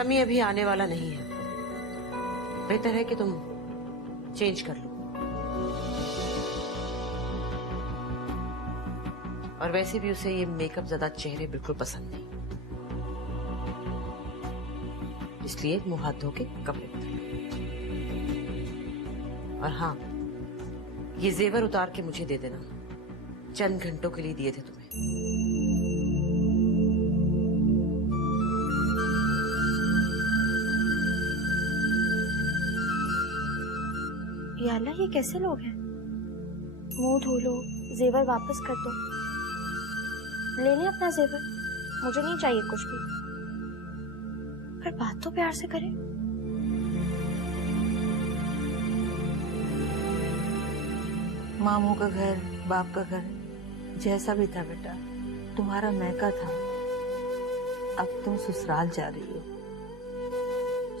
समी अभी आने वाला नहीं है, बेहतर है कि तुम चेंज कर लो। और वैसे भी उसे ये मेकअप ज्यादा चेहरे बिल्कुल पसंद नहीं, इसलिए मुंह हाथ धो के कपड़े बदलो। और हाँ, ये जेवर उतार के मुझे दे देना, चंद घंटों के लिए दिए थे तुम्हें। या अल्लाह, ये कैसे लोग हैं? मुंह धो लो, जेवर वापस कर दो। ले लें अपना जेवर, मुझे नहीं चाहिए कुछ भी, पर बात तो प्यार से करें। मामू का घर, बाप का घर जैसा भी था बेटा, तुम्हारा मैका था। अब तुम ससुराल जा रही हो।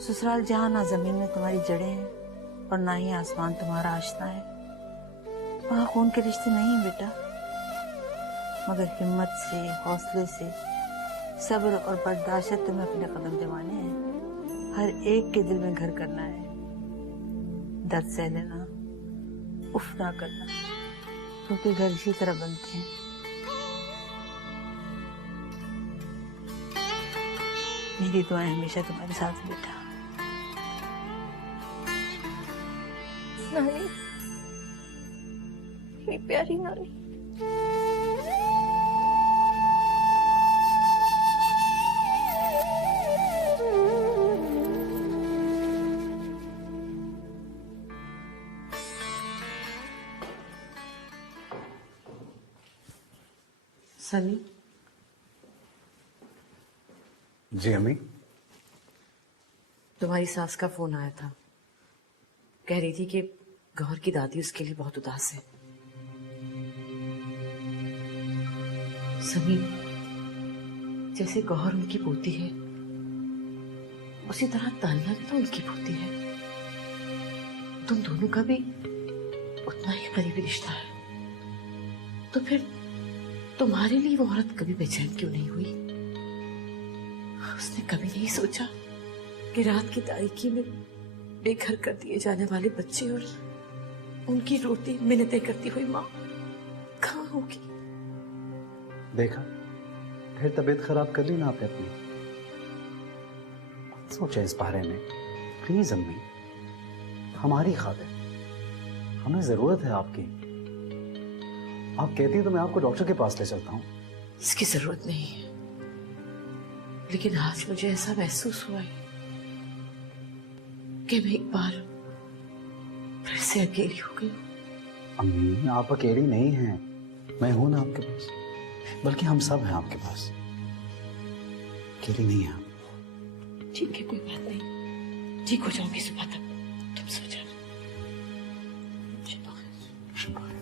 ससुराल जहाँ ना जमीन में तुम्हारी जड़ें हैं और ना ही आसमान तुम्हारा आशना है। वहाँ खून के रिश्ते नहीं है बेटा, मगर हिम्मत से, हौसले से, सब्र और बर्दाश्त से तुम्हें अपने कदम जमाने हैं। हर एक के दिल में घर करना है, दर्द सह लेना, उफ ना करना, क्योंकि घर इसी तरह बनते हैं। मेरी दुआएं हमेशा तुम्हारे साथ बेटा। नानी, मेरी प्यारी नानी। सनी। जी अम्मी। तुम्हारी सास का फोन आया था, कह रही थी कि गौहर की दादी उसके लिए बहुत उदास है। सनी, जैसे गौहर उनकी पोती है, उसी तरह तानिया भी तो उनकी पोती है। तुम दोनों का भी उतना ही करीबी रिश्ता है, तो फिर तुम्हारे लिए वो औरत कभी बेचैन क्यों नहीं हुई? उसने कभी नहीं सोचा कि रात की तारीकी में बेघर कर दिए जाने वाले बच्चे और उनकी रोती मिन्नतें करती हुई माँ कहाँ होगी? देखा, फिर तबीयत खराब कर ली ना आपने अपनी। सोचा इस बारे में, प्लीज अम्मी, हमारी खातिर, हमें जरूरत है आपकी। आप कहती तो मैं आपको डॉक्टर के पास ले चलता हूँ। इसकी जरूरत नहीं है, लेकिन आज मुझे ऐसा महसूस हुआ है कि मैं एक बार फिर से अकेली हो गई। अम्मी, आप अकेली नहीं हैं, मैं हूं ना आपके पास, बल्कि हम सब हैं आपके पास। अकेली नहीं हैं आप। ठीक है, कोई बात नहीं, ठीक हो जाऊंगी सुबह तक, तुम सो जाओ। शुभ है।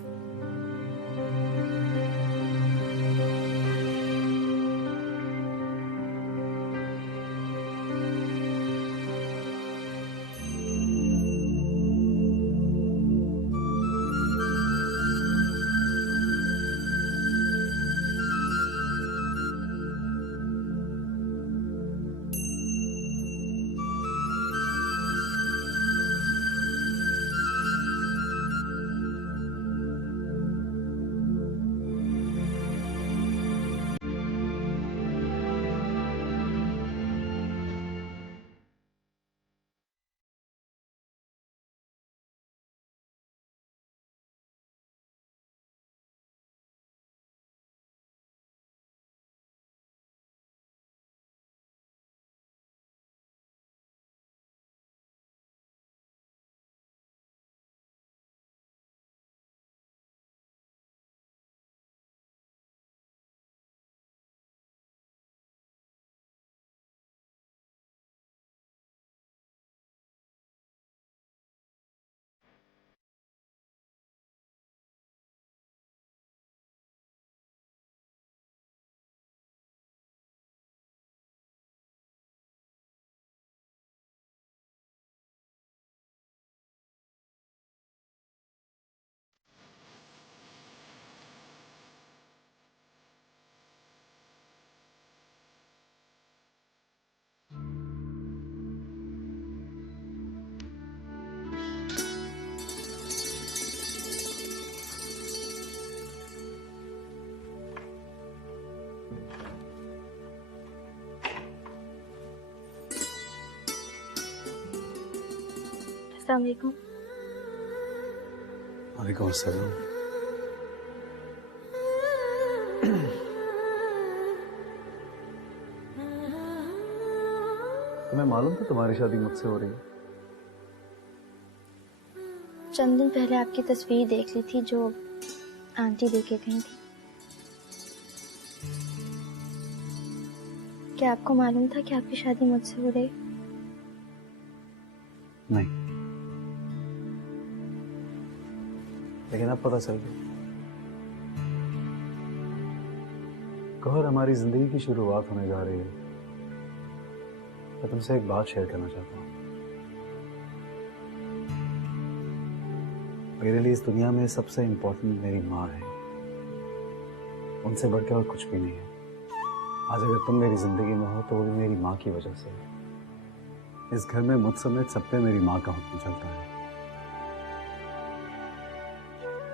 अस्सलाम वालेकुम। वालेकुम अस्सलाम। तुम्हें मालूम था तुम्हारी शादी मुझसे हो रही है? चंद दिन पहले आपकी तस्वीर देख ली थी जो आंटी देके गई थी। क्या आपको मालूम था कि आपकी शादी मुझसे हो रही? नहीं, लेकिन अब पता चल गया। कहर, हमारी जिंदगी की शुरुआत होने जा रही है। मैं तुमसे एक बात शेयर करना चाहता हूँ। मेरे लिए इस दुनिया में सबसे इम्पोर्टेंट मेरी माँ है। उनसे बढ़कर और कुछ भी नहीं है। आज अगर तुम मेरी जिंदगी में हो तो वो भी मेरी माँ की वजह से है। इस घर में मुझ समेत सब पे मेरी माँ का हुक्म चलता है।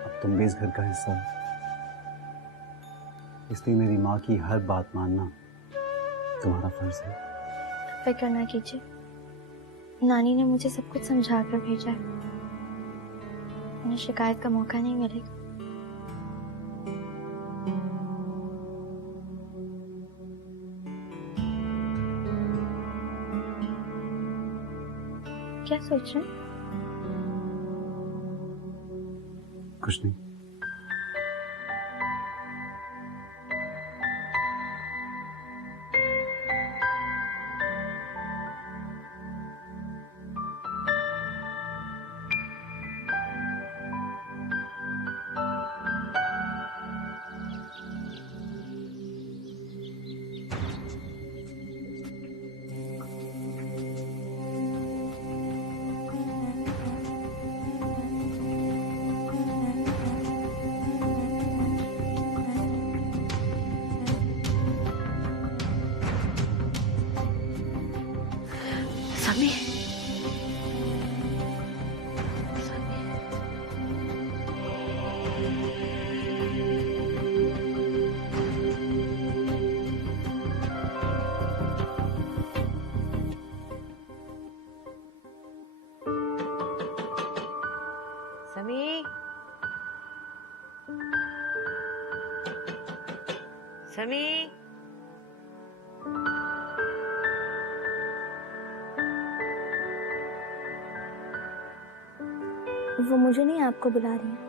अब तुम भी इस घर का हिस्सा हो, इसलिए मेरी माँ की हर बात मानना तुम्हारा फर्ज है। फिक्र ना कीजिए, नानी ने मुझे सब कुछ समझा कर भेजा है। उन्हें शिकायत का मौका नहीं मिलेगा। क्या सोच रहे हैं? कुछ नहीं। समी, समी, समी, वो मुझे नहीं, आपको बुला रही है।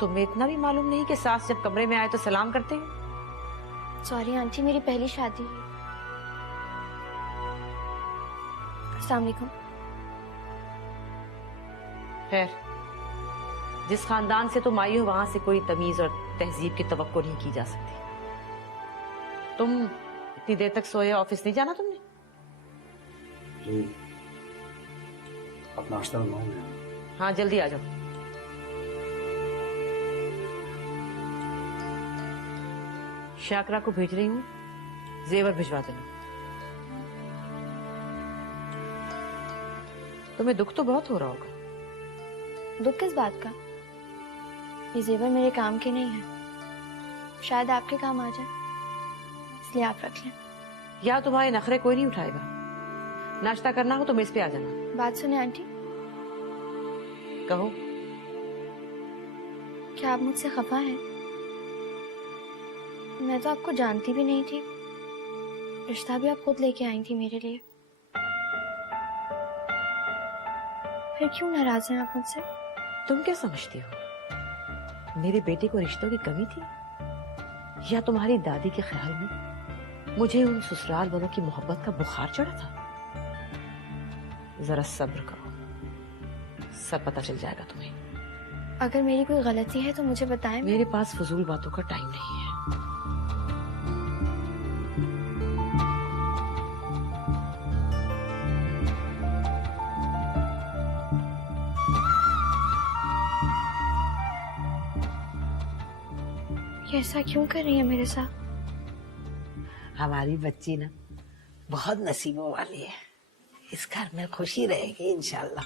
तुम्हें इतना भी मालूम नहीं कि सास जब कमरे में आए तो सलाम करते हैं? सॉरी आंटी, मेरी पहली शादी है। अस्सलाम वालेकुम। खैर, जिस खानदान से तुम आई हो वहां से कोई तमीज और तहजीब की तवक्को नहीं की जा सकती। तुम इतनी देर तक सोए, ऑफिस नहीं जाना तुमने? जी, अब नाश्ता बनवाऊंगा। हाँ, जल्दी आ जाओ। शाकरा को भेज रही हूँ, जेवर भिजवा देना। तुम्हें दुख तो बहुत हो रहा होगा। दुख किस बात का? ये जेवर मेरे काम के नहीं है, शायद आपके काम आ जाए, इसलिए आप रख लें। या तुम्हारे नखरे कोई नहीं उठाएगा। नाश्ता करना हो तो मेज पे आ जाना। बात सुने आंटी, कहो। क्या आप मुझसे खफा हैं? मैं तो आपको जानती भी नहीं थी, रिश्ता भी आप खुद लेके आई थी मेरे लिए। फिर क्यों नाराज हैं आप मुझसे? तुम क्या समझती हो, मेरे बेटे को रिश्तों की कमी थी? या तुम्हारी दादी के ख्याल में मुझे उन ससुराल वालों की मोहब्बत का बुखार चढ़ा था? जरा सब्र करो, सब पता चल जाएगा तुम्हें। अगर मेरी कोई गलती है तो मुझे बताएं। मेरे पास फजूल बातों का टाइम नहीं है। ये ऐसा क्यों कर रही है मेरे साथ? हमारी बच्ची ना बहुत नसीबों वाली है, इस घर में खुशी रहेगी इंशाल्लाह।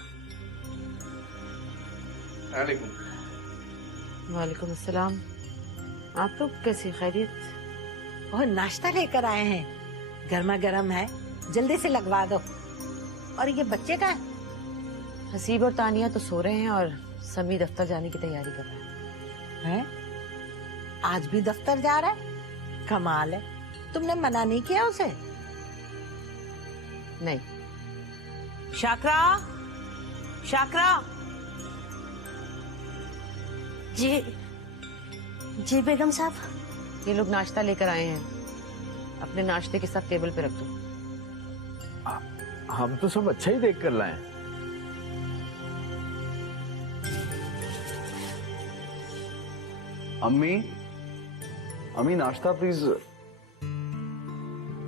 वालेकुम अस्सलाम। आप लोग कैसी खैरियत? और नाश्ता लेकर आए हैं, गर्मा गर्म है, जल्दी से लगवा दो। और ये बच्चे का हसीब और तानिया तो सो रहे हैं और समी दफ्तर जाने की तैयारी कर रहा है। है? आज भी दफ्तर जा रहा है? कमाल है, तुमने मना नहीं किया उसे? नहीं। शाकरा, शाकरा। जी जी बेगम साहब। ये लोग नाश्ता लेकर आए हैं, अपने नाश्ते के साथ टेबल पे रख दो। हम तो सब अच्छा ही देख कर लाए। अम्मी, अम्मी नाश्ता प्लीज।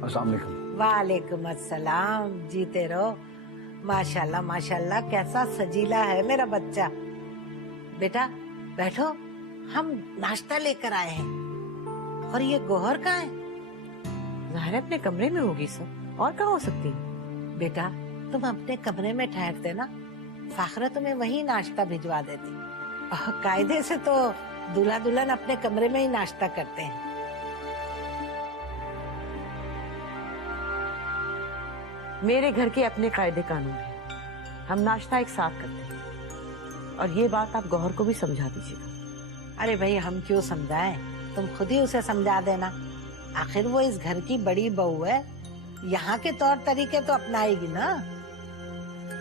अस्सलाम वालेकुम। वालेकुम अस्सलाम, जीते रहो। माशाल्लाह माशाल्लाह, कैसा सजीला है मेरा बच्चा। बेटा बैठो, हम नाश्ता लेकर आए हैं। और ये गोहर कहाँ है? ज़ाहिर है अपने कमरे में होगी सब, और कहाँ हो सकती है? बेटा तुम अपने कमरे में ठहरते ना, फाखरा तुम्हें वही नाश्ता भिजवा देती। कायदे से तो दूल्हा दुल्हन अपने कमरे में ही नाश्ता करते हैं। मेरे घर के अपने कायदे कानून हैं, हम नाश्ता एक साथ करते हैं, और ये बात आप गौहर को भी समझा दीजिएगा। अरे भाई हम क्यों समझाएं, तुम खुद ही उसे समझा देना। आखिर वो इस घर की बड़ी बहू है, यहाँ के तौर तरीके तो अपनाएगी ना।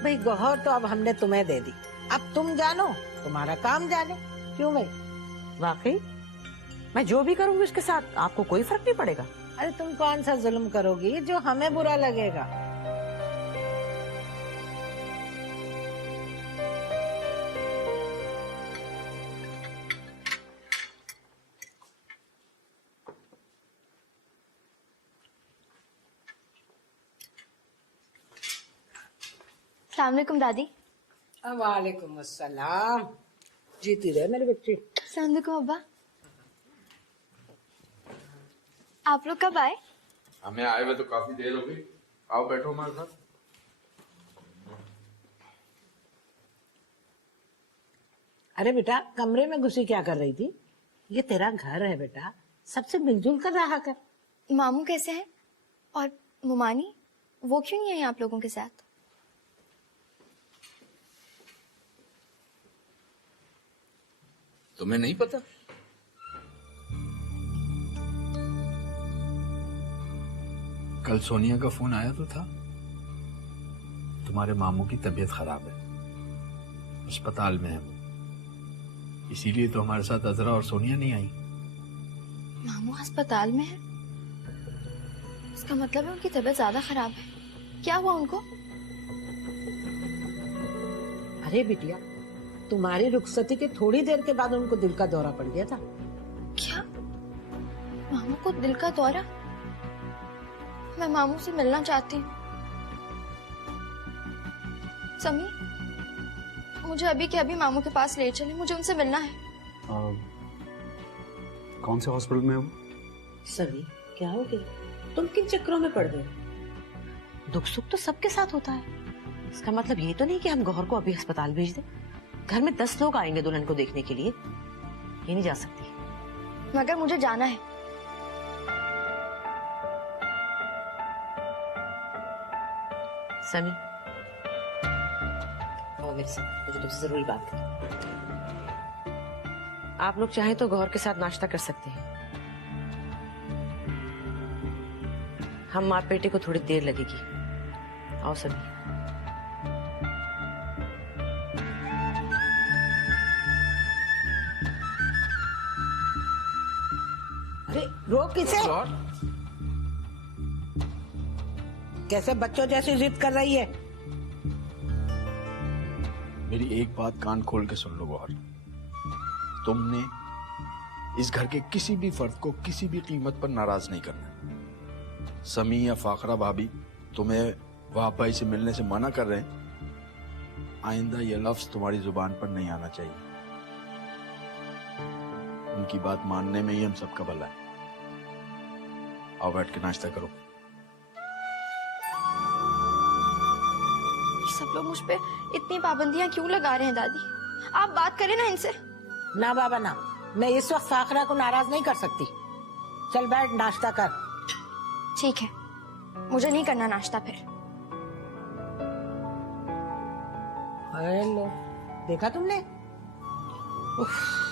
भाई गौहर तो अब हमने तुम्हें दे दी, अब तुम जानो, तुम्हारा काम जाने। क्यों भाई? वाकई मैं जो भी करूंगी उसके साथ आपको कोई फर्क नहीं पड़ेगा? अरे तुम कौन सा जुल्म करोगी जो हमें बुरा लगेगा? अस्सलाम वालेकुम दादी। वालेकुम अस्सलाम, जीती रहे मेरी बच्ची। अस्सलाम वालेकुम अब्बा। आप लोग कब आए? हमें आए हुए तो काफी देर हो गई। आओ बैठो हमारे साथ। अरे बेटा कमरे में घुसी क्या कर रही थी? ये तेरा घर है बेटा, सबसे मिलजुल कर रहा कर। मामू कैसे हैं? और मुमानी, वो क्यों नहीं आई आप लोगों के साथ? तुम्हें नहीं पता? कल सोनिया का फोन आया तो था, तुम्हारे मामू की तबीयत खराब है, अस्पताल में है वो, इसीलिए तो हमारे साथ अजरा और सोनिया नहीं आई। मामू अस्पताल में है? इसका मतलब है उनकी तबीयत ज्यादा खराब है। क्या हुआ उनको? अरे बिटिया, तुम्हारी रुखसती के थोड़ी देर के बाद उनको दिल का दौरा पड़ गया था। क्या? मामू को दिल का दौरा? मैं मामू से मिलना चाहती हूँ। समी, मुझे अभी के अभी मामू के पास ले चले, मुझे उनसे मिलना है। कौन से हॉस्पिटल में है वो? सभी क्या हो गया? तुम किन चक्करों में पड़ गए? दुख सुख तो सबके साथ होता है, इसका मतलब ये तो नहीं कि हम गौहर को अभी अस्पताल भेज दें। घर में 10 लोग आएंगे दुल्हन को देखने के लिए, ये नहीं जा सकती। मगर मुझे जाना है। समी आओ मेरे साथ, मुझे तुमसे जरूरी बात करनी। आप लोग चाहें तो गौहर के साथ नाश्ता कर सकते हैं, हम माँ बेटे को थोड़ी देर लगेगी। आओ सभी। अरे रोक किसे? कैसे बच्चों जैसी जिद कर रही है? मेरी एक बात कान खोल के सुन लो गौहर, तुमने इस घर के किसी भी फर्द को किसी भी कीमत पर नाराज नहीं करना। समी या फाखरा भाभी तुम्हें वाप भाई से मिलने से मना कर रहे हैं, आइंदा ये लफ्ज तुम्हारी जुबान पर नहीं आना चाहिए। उनकी बात मानने में ही हम सबका भला है। आओ बैठ के नाश्ता करो। सब लोग मुझ पे इतनी पाबंदियां क्यों लगा रहे हैं दादी? आप बात करें ना इनसे। ना बाबा ना, मैं इस वक्त फाखरा को नाराज नहीं कर सकती। चल बैठ नाश्ता कर। ठीक है, मुझे नहीं करना नाश्ता फिर। हेलो, देखा तुमने? उफ।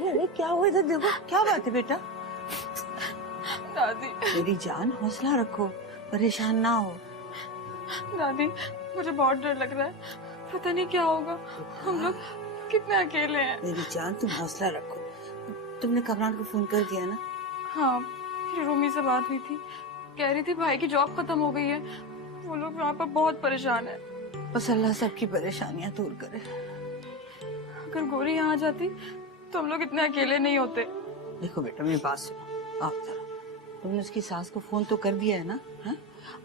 अरे क्या हुआ इधर देखो, क्या बात है बेटा? दादी मेरी जान, हौसला रखो, परेशान ना हो। दादी मुझे बहुत डर लग रहा है, पता नहीं क्या होगा। हम लोग कितने अकेले हैं। मेरी जान, तुम हौसला रखो। तुमने कमरान को फोन कर दिया ना? हाँ, मेरी रूमी से बात हुई थी, कह रही थी भाई की जॉब खत्म हो गई है, वो लोग वहाँ पर बहुत परेशान है। बस अल्लाह सबकी परेशानियां दूर करे। अगर गोरी यहाँ आ जाती तो हम लोग इतने अकेले नहीं होते। देखो बेटा, मेरी बात सुनो, आप जरा, तुमने उसकी सास को फोन तो कर दिया है ना? हाँ?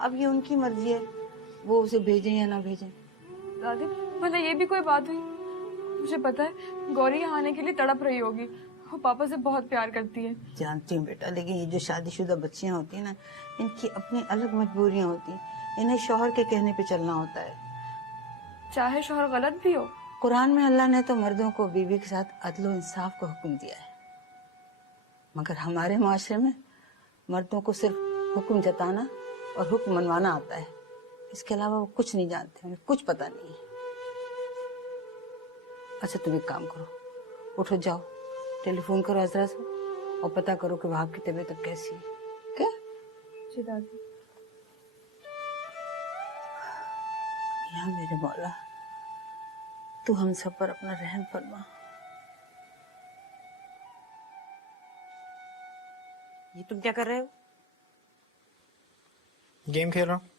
अब ये उनकी मर्जी है, वो उसे भेजें या ना भेजें। दादी भले ये भी कोई बात हुई, मुझे पता है गौरी यहाँ आने के लिए तड़प रही होगी, वो पापा से बहुत प्यार करती है। जानती हूँ बेटा, लेकिन ये जो शादीशुदा बच्चियां होती है ना, इनकी अपनी अलग मजबूरियां होती हैं। इन्हें शौहर के कहने पे चलना होता है। चाहे शौहर गलत भी हो। कुरान में अल्लाह ने तो मर्दों को बीवी के साथ अदल और इंसाफ का हुक्म दिया है, मगर हमारे माशरे में मर्दों को सिर्फ हुक्म जताना और हुक्म मनवाना आता है। इसके अलावा वो कुछ नहीं जानते, उन्हें कुछ पता नहीं है। अच्छा तुम एक काम करो, उठो, जाओ टेलीफोन करो अजरा से और पता करो कि वहां की तबीयत अब कैसी है। क्या? जी दादी। या मेरे मौला, तू हम सब पर अपना रहम फरमा। ये तुम क्या कर रहे हो? गेम खेल रहा हूँ।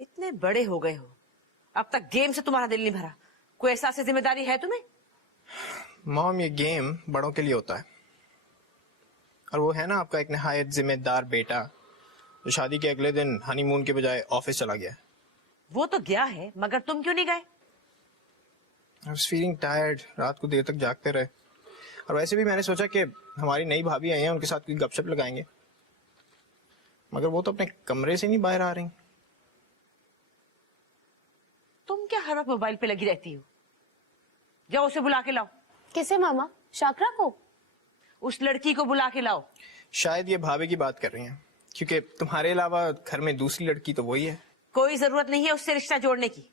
इतने बड़े हो गए हो, अब तक गेम से तुम्हारा दिल नहीं भरा। कोई एहसास जिम्मेदारी है तुम्हें? मॉम, ये गेम बड़ों के लिए होता है, और वो है ना आपका एक निहायत जिम्मेदार बेटा जो शादी के अगले दिन हनीमून के बजाय ऑफिस चला गया। वो तो गया है, मगर तुम क्यों नहीं गए? आई वाज फीलिंग टायर्ड, रात को देर तक जागते रहे, और वैसे भी मैंने सोचा कि हमारी नई भाभी आई हैं, उनके साथ कोई गपशप लगाएंगे, मगर वो तो अपने कमरे से नहीं बाहर आ रही। तुम क्या हर वक्त मोबाइल पे लगी रहती हो? जाओ उसे बुला के लाओ। किसे मामा? शाकरा को? उस लड़की को बुला के लाओ। शायद ये भाभी की बात कर रही हैं, क्योंकि तुम्हारे अलावा घर में दूसरी लड़की तो वही है। कोई जरूरत नहीं है उससे रिश्ता जोड़ने की,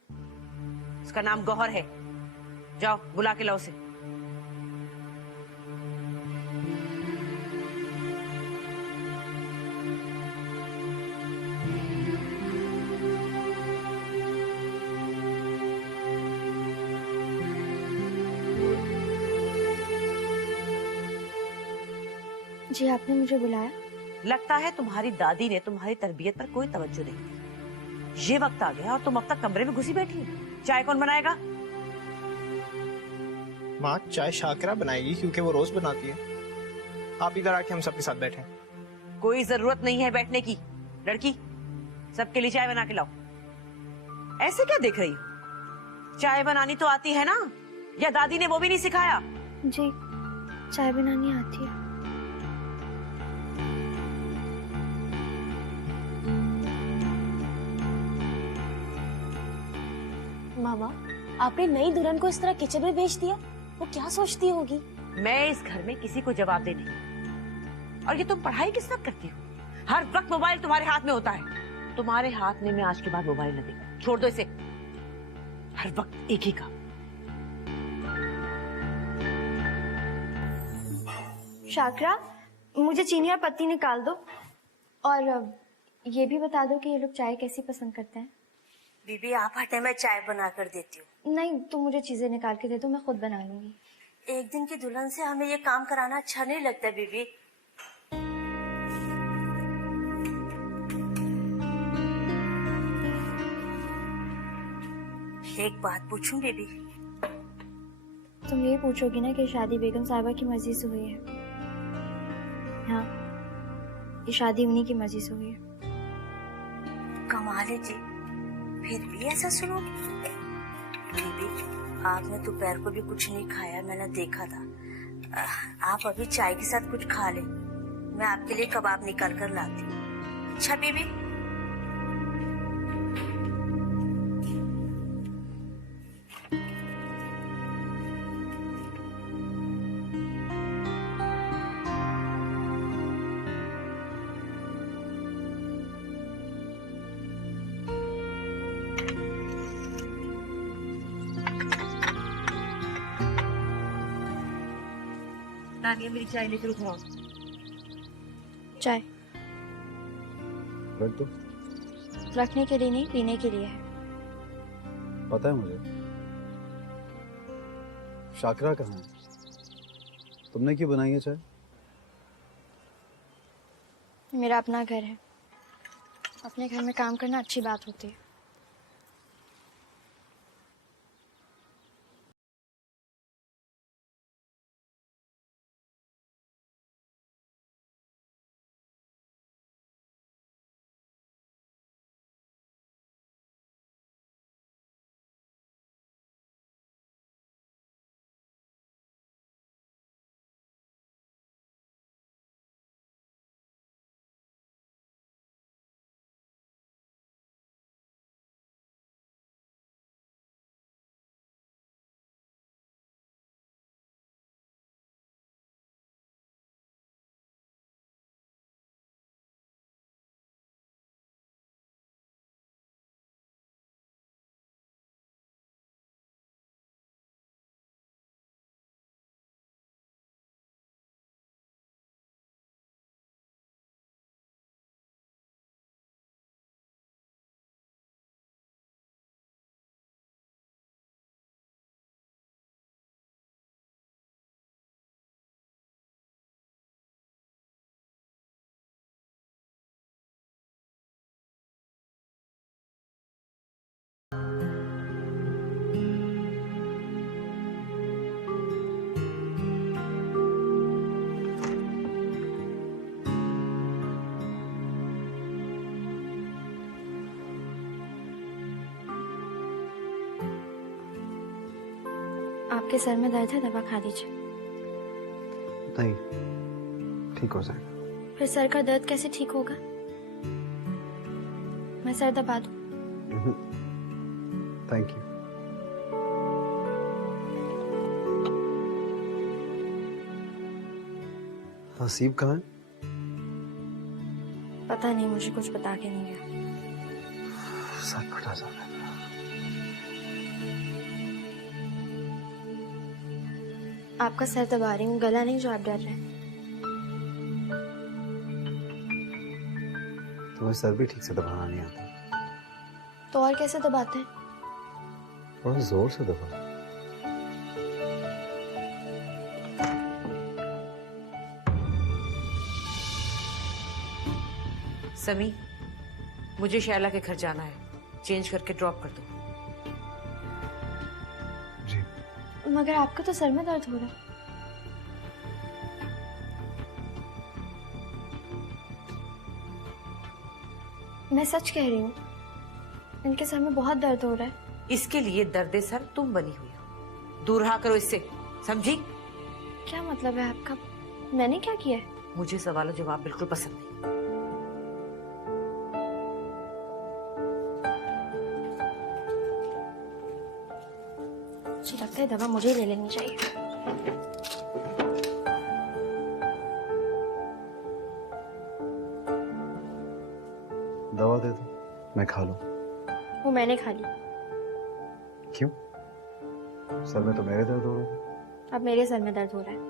उसका नाम गौहर है। जाओ बुला के लाओ उसे। जी आपने मुझे बुलाया? लगता है तुम्हारी दादी ने तुम्हारी तरबियत पर कोई तवज्जो नहीं दी। ये वक्त आ गया और तुम अब तक कमरे में घुसी बैठी हो। चाय कौन बनाएगा? माँ, चाय शाकरा बनाएगी क्योंकि वो रोज बनाती है। आप इधर आके हम सबके साथ बैठे। कोई जरूरत नहीं है बैठने की। लड़की, सबके लिए चाय बना के लाओ। ऐसे क्या देख रही हो? चाय बनानी तो आती है ना, या दादी ने वो भी नहीं सिखाया? जी चाय बनानी आती है। मामा, आपने नई दुल्हन को इस तरह किचन में भेज दिया, वो क्या सोचती होगी? मैं इस घर में किसी को जवाब दे नहीं। और ये तुम पढ़ाई किस वक्त करती हो? हर वक्त मोबाइल तुम्हारे हाथ में होता है। तुम्हारे हाथ में मैं आज के बाद मोबाइल न देगा। छोड़ दो इसे, हर वक्त एक ही काम। शाकरा, मुझे चीनी और पत्ती निकाल दो, और ये भी बता दो कि ये लोग चाय कैसी पसंद करते हैं। बीबी आप हटे, मैं चाय बना कर देती हूँ। नहीं, तुम मुझे चीजें निकाल के दे दो, मैं खुद बना लूंगी। एक दिन की दुल्हन से हमें ये काम कराना अच्छा नहीं लगता बीबी। एक बात पूछूं बीबी? तुम ये पूछोगी ना कि शादी बेगम साहिबा की मर्जी से हुई है? हाँ। ये शादी उन्हीं की मर्जी से हुई है। कमाल है जी, फिर भी ऐसा सुनोगे? बीबी, आपने दोपहर को भी कुछ नहीं खाया, मैंने देखा था। आप अभी चाय के साथ कुछ खा लें, मैं आपके लिए कबाब निकाल कर लाती हूँ। अच्छा बीबी? तानिया मेरी चाय लेकर उठाओ। चाय रख दो। रखने के लिए नहीं, पीने के लिए है। पता है मुझे। शाकरा कहाँ है? तुमने क्यों बनाई है चाय? मेरा अपना घर है, अपने घर में काम करना अच्छी बात होती है। आपके सर में दर्द है, दवा खा लीजिए। नहीं, ठीक हो जाएगा। फिर सर का दर्द कैसे ठीक होगा? मैं सर दबा दूं? Thank you. हसीब कहाँ है? पता नहीं, मुझे कुछ बता के नहीं गया। सर फटा जा रहा है। आपका सर दबा रही हूँ, गला नहीं जो आप डर रहे हैं। तुम्हें सर भी ठीक से दबाना नहीं आता। तो और कैसे दबाते हैं? थोड़ा जोर से दबा। समी, मुझे शैला के घर जाना है, चेंज करके ड्रॉप कर दो। जी। मगर आपका तो सर में दर्द हो रहा है। मैं सच कह रही हूँ, इनके सर में बहुत दर्द हो रहा है। इसके लिए दर्द सर तुम बनी हुई हो, दूर रहा करो इससे, समझी? क्या मतलब है आपका? मैंने क्या किया है? मुझे सवालों जवाब बिल्कुल पसंद नहीं। मुझे लगता है दवा मुझे ही ले लेनी चाहिए। दवा दे दो, मैं खा लूं। वो मैंने खा ली। क्यों? सर में तो मेरे दर्द हो रहा है। अब मेरे सर में दर्द हो रहा है।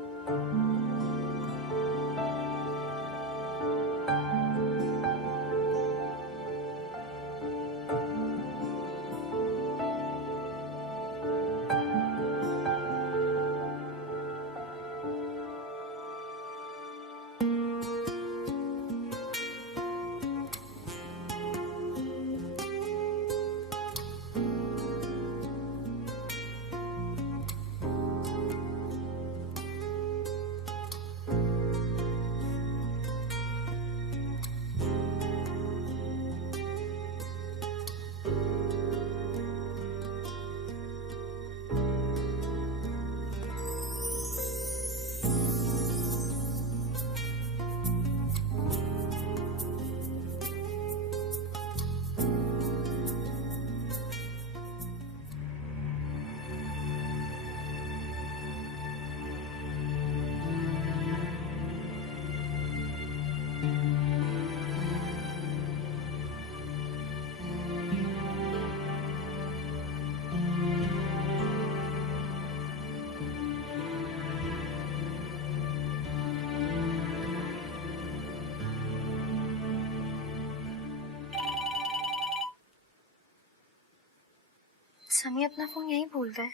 समी अपना फोन यहीं भूल गए।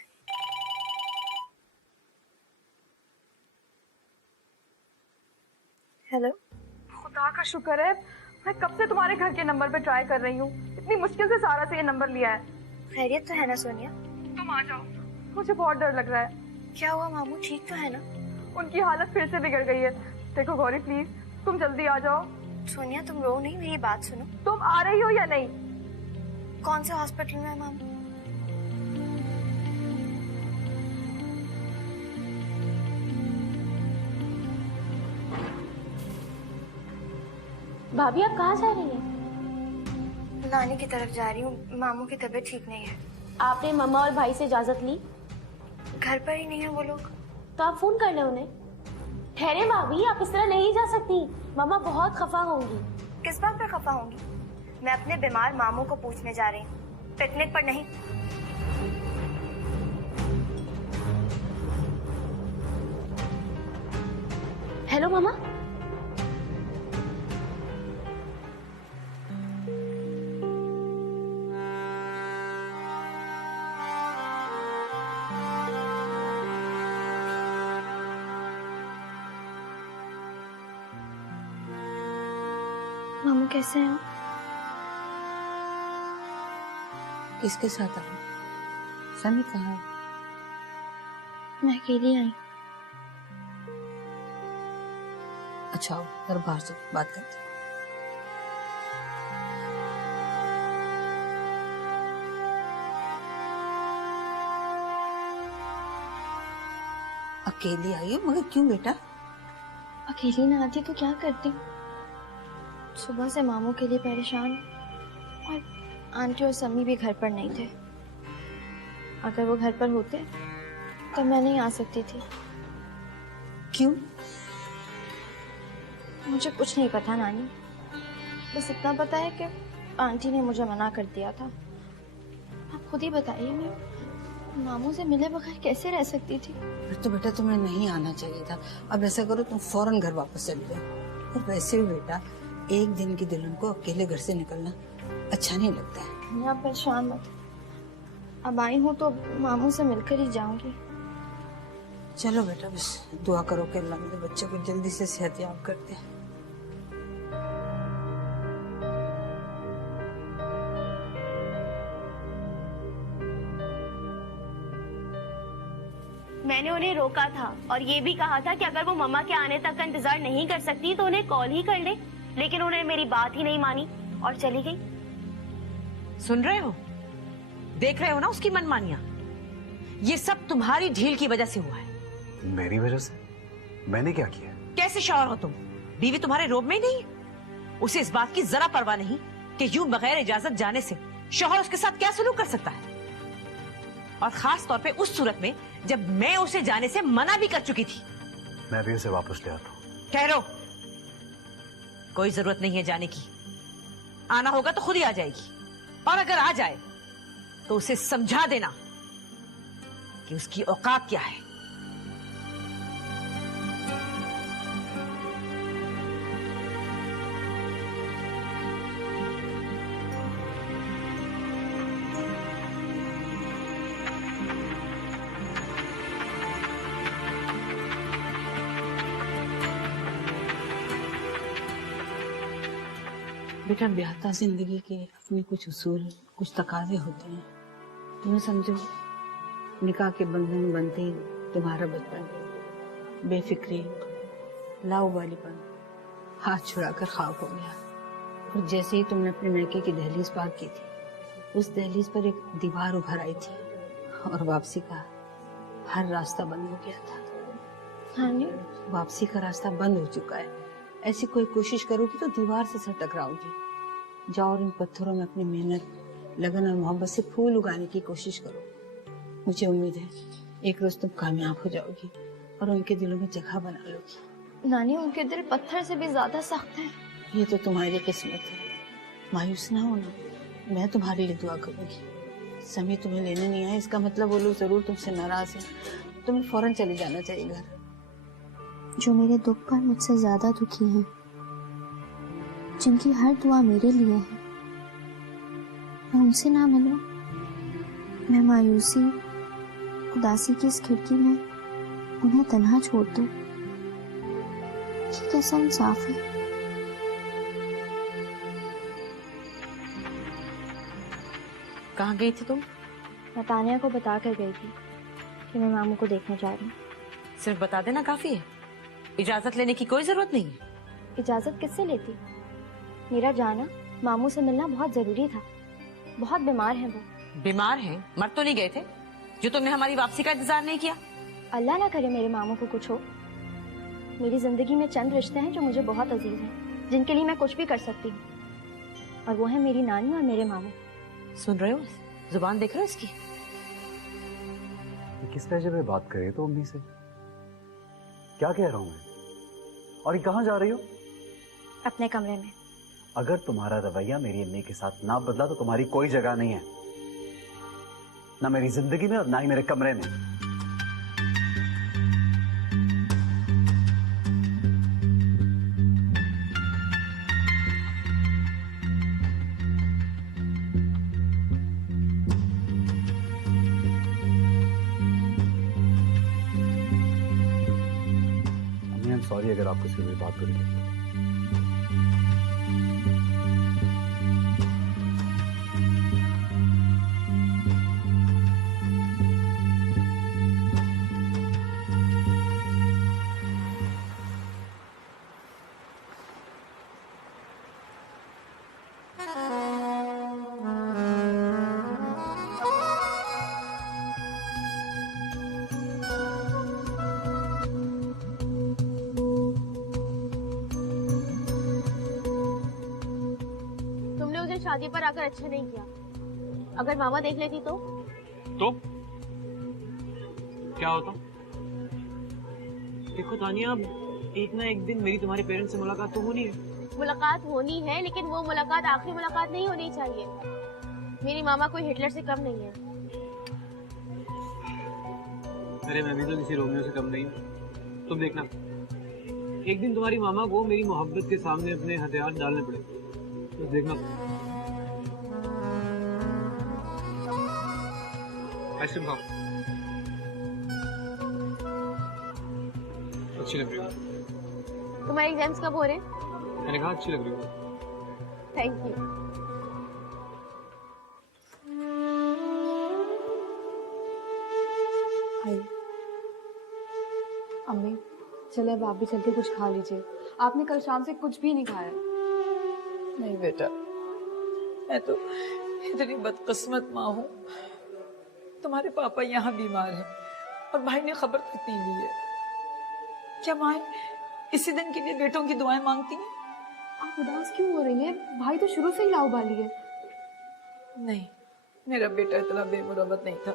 हेलो। खुदा का शुक्र है, मैं कब से तुम्हारे घर के नंबर पे ट्राई कर रही हूँ। इतनी मुश्किल से सारा से ये नंबर लिया है। खैरियत तो है ना सोनिया? तुम आ जाओ, मुझे बहुत डर लग रहा है। क्या हुआ, मामू ठीक तो है ना? उनकी हालत फिर से बिगड़ गई है। देखो गौरी प्लीज तुम जल्दी आ जाओ। सोनिया तुम रो नहीं, मेरी बात सुनो। तुम आ रही हो या नहीं? कौन से हॉस्पिटल में है मामू? भाभी आप कहाँ जा रही हैं? नानी की तरफ जा रही हूँ, मामू की तबीयत ठीक नहीं है। आपने मम्मा और भाई से इजाजत ली? घर पर ही नहीं है वो लोग। तो आप फोन कर ले उन्हें। ठहरे भाभी, आप इस तरह नहीं जा सकती, मम्मा बहुत खफा होंगी। किस बात पर खफा होंगी? मैं अपने बीमार मामू को पूछने जा रही हूँ, पिकनिक पर नहीं। हेलो मामा। मामू कैसे हैं? किसके साथ आई? समी कहाँ है? मैं अकेली आई। अच्छा आओ, घर बाहर से बात करते हैं। अकेली आई हो? मगर क्यों बेटा? अकेली ना आती तो क्या करती? सुबह से मामू के लिए परेशान, और आंटी और समी भी घर पर नहीं थे। अगर वो घर पर होते तो मैं नहीं आ सकती थी। क्यों? मुझे कुछ नहीं पता नानी, बस इतना पता है कि आंटी ने मुझे मना कर दिया था। आप खुद ही बताइए, मैं मामू से मिले बगैर कैसे रह सकती थी? तो बेटा तुम्हें नहीं आना चाहिए था। अब ऐसा करो, तुम फौरन घर वापस चले जाओ। और वैसे भी बेटा, एक दिन की दुल्हन को अकेले घर से निकलना अच्छा नहीं लगता है। आप परेशान मत, अब आई हूँ तो मामू से मिलकर ही जाऊंगी। चलो बेटा, बस दुआ करो कि अल्लाह मेरे बच्चे को जल्दी से सेहतयाब कर दे। मैंने उन्हें रोका था और ये भी कहा था कि अगर वो मम्मा के आने तक का इंतजार नहीं कर सकती तो उन्हें कॉल ही कर ले, लेकिन उन्होंने मेरी बात ही नहीं मानी और चली गई। सुन रहे हो, देख रहे हो ना उसकी मनमानियां। ये सब तुम्हारी ढील की वजह से हुआ है। मेरी वजह से? मैंने क्या किया? कैसे शौहर हो तुम? बीवी तुम्हारे रोब में ही नहीं? उसे इस बात की जरा परवाह नहीं कि यूं बगैर इजाजत जाने से शौहर उसके साथ क्या सलूक कर सकता है, और खास तौर पे उस सूरत में जब मैं उसे जाने से मना भी कर चुकी थी। मैं भी उसे वापस ले आता हूँ। ठहरो, कोई जरूरत नहीं है जाने की। आना होगा तो खुद ही आ जाएगी, और अगर आ जाए तो उसे समझा देना कि उसकी औकात क्या है। बेटा, ब्याहता जिंदगी के अपने कुछ उसूल, कुछ तकाजे होते हैं। तुम्हें समझो, निकाह के बंधन बनते ही तुम्हारा बचपन, बेफिक्री, लाउबालीपन हाथ छुड़ाकर खाक हो गया। और जैसे ही तुमने अपने मैके की दहलीज पार की थी, उस दहलीज पर एक दीवार उभर आई थी और वापसी का हर रास्ता बंद हो गया था। नानी, वापसी का रास्ता बंद हो चुका है। ऐसी कोई कोशिश करोगी तो दीवार से सर टकराओगी। जाओ और इन पत्थरों में अपनी मेहनत, लगन और मोहब्बत से फूल उगाने की कोशिश करो। मुझे उम्मीद है एक रोज तुम कामयाब हो जाओगी और उनके दिलों में जगह बना लोगी। नानी, उनके दिल पत्थर से भी ज्यादा सख्त हैं। ये तो तुम्हारी किस्मत है। मायूस ना होना, मैं तुम्हारे लिए दुआ करूंगी। समय तुम्हें लेने नहीं आया, इसका मतलब वो लोग जरूर तुमसे नाराज हैं। तुम्हें फौरन चले जाना चाहिए घर। जो मेरे दुख पर मुझसे ज्यादा दुखी हैं, जिनकी हर दुआ मेरे लिए है, मैं उनसे ना मिलूं मैं मायूसी उदासी की इस खिड़की में उन्हें तन्हा छोड़ दूं, ये कैसा इंसाफ है? कहाँ गई थी तुम? मैं तानिया को बता कर गई थी कि मैं मामू को देखने जा रही हूँ। सिर्फ बता देना काफी है, इजाजत लेने की कोई जरूरत नहीं है। इजाजत किससे लेती? मेरा जाना, मामू से मिलना बहुत जरूरी था। बहुत बीमार हैं वो। बीमार हैं? मर तो नहीं गए थे जो तुमने हमारी वापसी का इंतजार नहीं किया? अल्लाह ना करे मेरे मामू को कुछ हो। मेरी जिंदगी में चंद रिश्ते हैं जो मुझे बहुत अजीज हैं, जिनके लिए मैं कुछ भी कर सकती हूँ, और वो है मेरी नानी और मेरे मामू। सुन रहे हो? जुबान देख रहे हो इसकी? ये किस लहजे में बात कर रही हो तो अम्मी से? क्या कह रहा हूं मैं? और ये कहाँ जा रही हो? अपने कमरे में। अगर तुम्हारा रवैया मेरी अम्मी के साथ ना बदला तो तुम्हारी कोई जगह नहीं है, ना मेरी जिंदगी में और ना ही मेरे कमरे में। अम्मी, आई एम सॉरी अगर आपको सिर्फ मेरी बात बुरी लगी। तुमने उसे शादी पर आकर अच्छा नहीं किया। अगर मामा देख लेती तो क्या होता? देखो तानिया, एक ना एक दिन मेरी तुम्हारे पेरेंट्स से मुलाकात तो होनी है। मुलाकात होनी है, लेकिन वो मुलाकात आखिरी मुलाकात नहीं होनी चाहिए। मेरी मामा कोई हिटलर से कम नहीं है। अरे मैं भी तो किसी रोमियो से कम नहीं हूँ। तुम देखना, एक दिन तुम्हारी मामा को मेरी मोहब्बत के सामने अपने हथियार डालने पड़े। बस देखना। आइसक्रीम खाओ, अच्छी लग रही हो। तुम्हारे एग्जाम्स कब हो रहे हैं? मैंने कहा अच्छी लग रही हो। Thank you. अम्मी चले अब आप भी चल के कुछ खा लीजिए। आपने कल शाम से कुछ भी नहीं खाया। नहीं बेटा, मैं तो इतनी बदकिस्मत माँ हूँ। तुम्हारे पापा यहाँ बीमार हैं और भाई ने खबर तक नहीं ली है। क्या माँ इसी दिन के लिए बेटों की दुआएं मांगती हैं? आप उदास क्यों हो रही हैं? भाई तो शुरू से ही लाउबाली है। नहीं, मेरा बेटा इतना बेमुरवत नहीं था।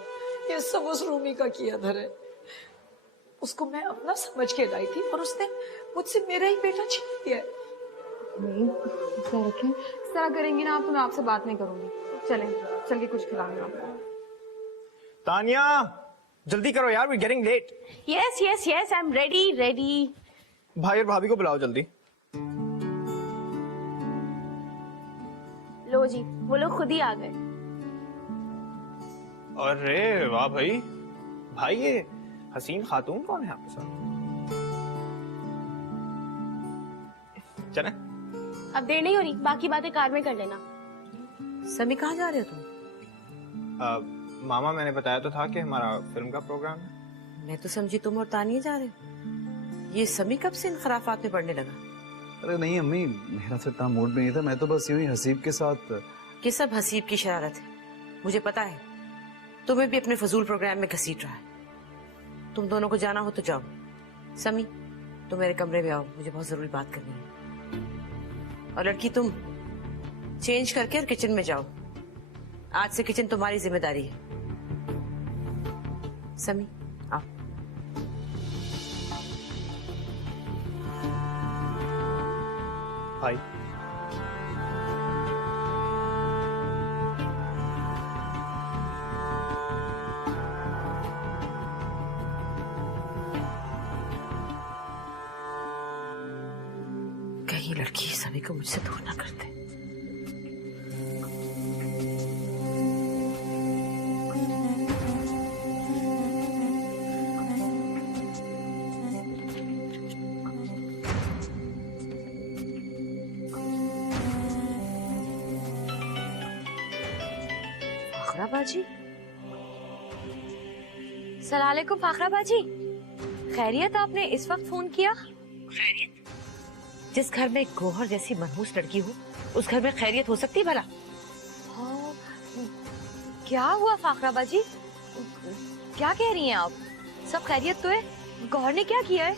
ये सब उस रूमी का किया धर है। उसको मैं अपना समझ के लाई थी और उसने मुझसे मेरा ही बेटा छीन लिया है। नहीं, इस तरह करेंगी ना आप तो मैं आपसे बात नहीं करूंगी। चल के कुछ खिलाऊंगी आपको। तानिया, जल्दी करो यार, we getting late. Yes yes yes, I am ready. भाई और भाभी को बुलाओ जल्दी। लो जी, वो लोग खुद ही आ गए। अरे वाह भाई, भाई ये हसीन खातून कौन है आपके साथ? चले? अब देर नहीं हो रही, बाकी बातें कार में कर लेना। समी कहाँ जा रहे हो तुम? मामा, मैंने बताया तो था कि हमारा फिल्म का प्रोग्राम है। मैं तो समझी तुम और तानिया जा रहे हो। ये समी कब से इन खराफात में पड़ने लगा? अरे नहीं अम्मी, मेरा तो इतना मूड में नहीं था। मैं तो बस यूं ही हसीब के साथ। ये सब हसीब की शरारत है, मुझे पता है। तुम्हें भी अपने फजूल प्रोग्राम में घसीट रहा है। तुम दोनों को जाना हो तो जाओ। समी, तुम मेरे कमरे में आओ, मुझे बहुत जरूरी बात करनी है। और लड़की, तुम चेंज करके और किचन में जाओ। आज से किचन तुम्हारी जिम्मेदारी है। समी आओ। भाई कहीं लड़की सभी को मुझसे दूर ना कर दे। फाखरा बाजी। सलालेकुम फाखरा बाजी, खैरियत? आपने इस वक्त फोन किया? खैरियत? जिस घर में गौहर जैसी मनहूस लड़की हो उस घर में खैरियत हो सकती है भला? हाँ, क्या हुआ फाखरा बाजी? क्या कह रही हैं आप? सब खैरियत तो है? गौहर ने क्या किया है?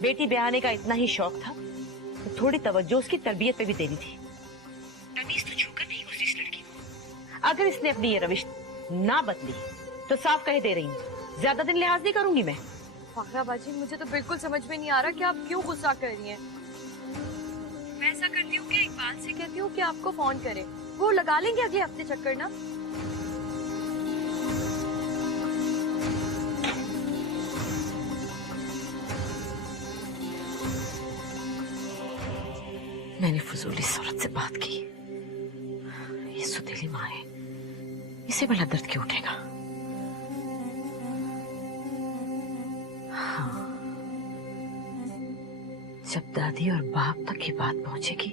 बेटी ब्याहने का इतना ही शौक था तो थोड़ी तवज्जो उसकी तरबियत पे भी देनी थी। तमीज तो छूकर नहीं गुजरी इस लड़की को। अगर इसने अपनी ये रविश ना बदली तो साफ कह दे रही हूँ, ज्यादा दिन लिहाज नहीं करूंगी मैं। फाखरा बाजी, मुझे तो बिल्कुल समझ में नहीं आ रहा कि आप क्यों गुस्सा कर रही हैं। मैं ऐसा करती हूँ कि इकबाल से कहती हूँ कि आपको फोन करे, वो लगा लेंगे अगले हफ्ते चक्कर ना। मैंने फजूल इस औरत से बात की। ये सुतीली माँ है, इसे भला दर्द क्यों उठेगा? हाँ, जब दादी और बाप तक ये बात पहुंचेगी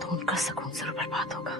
तो उनका सुकून जरूर बर्बाद होगा।